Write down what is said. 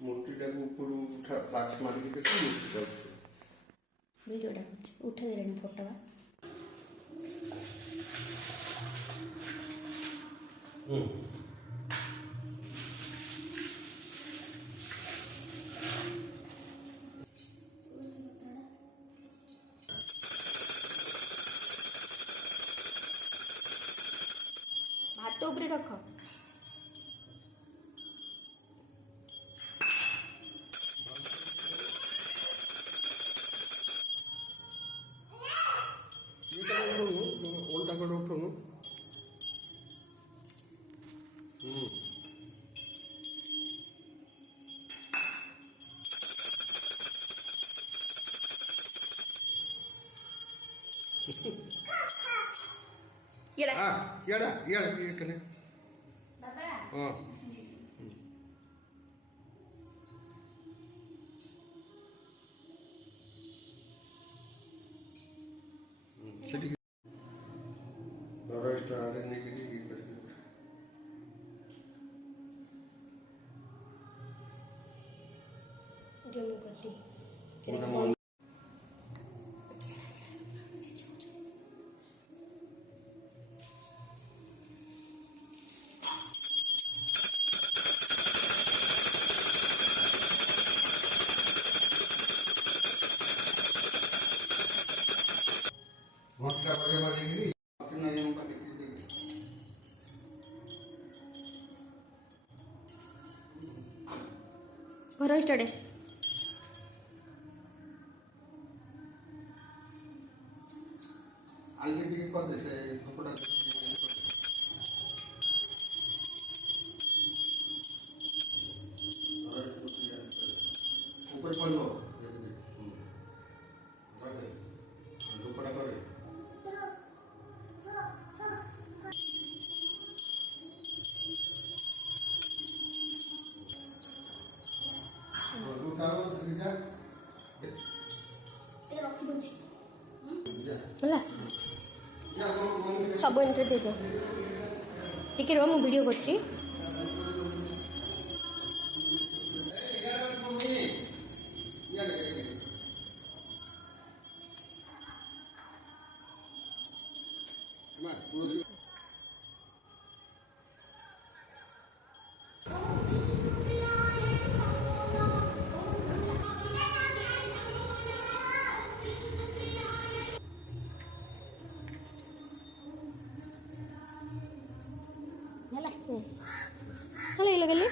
ମୂର୍ତ୍ତିଟାକୁ ଉପରୁ ଉଠା ଫ୍ଲାକ୍ସ ମାରିକି ଦେଖି ମୂର୍ତ୍ତିଟା ଉଠେ। ଭିଡ଼ିଓଟା କରୁଛି ଉଠେଇ ଦେଲେଣି ଫଟୋ ଭାତ ଉପରେ ରଖ। ଓଲଟା କଡ଼ ଉଠୁନୁ। ଇଆଡ଼େ ହଁ ସେଠି ଘର ଆଡ଼େ ନେଇକିରି ଇଏ କରିକି ଘଣ୍ଟା ବାଜିକିରି ଘର ଷ୍ଟାର୍ଟ ଆଲଗି ଟିକେ କରିଦେ ସେ କପଡ଼ା ଉପରେ ପଡ଼ିବ ଧୂପଟା କରେ ରଖିଦେଉଛି ହେଲା ସବୁ ଏଣ୍ଟ୍ରି ଦେଇଦିଅ ଟିକେ ରୁହ ମୁଁ ଭିଡ଼ିଓ କରୁଛି। ହେଲା ହେଲା ଲଗେଇଲେ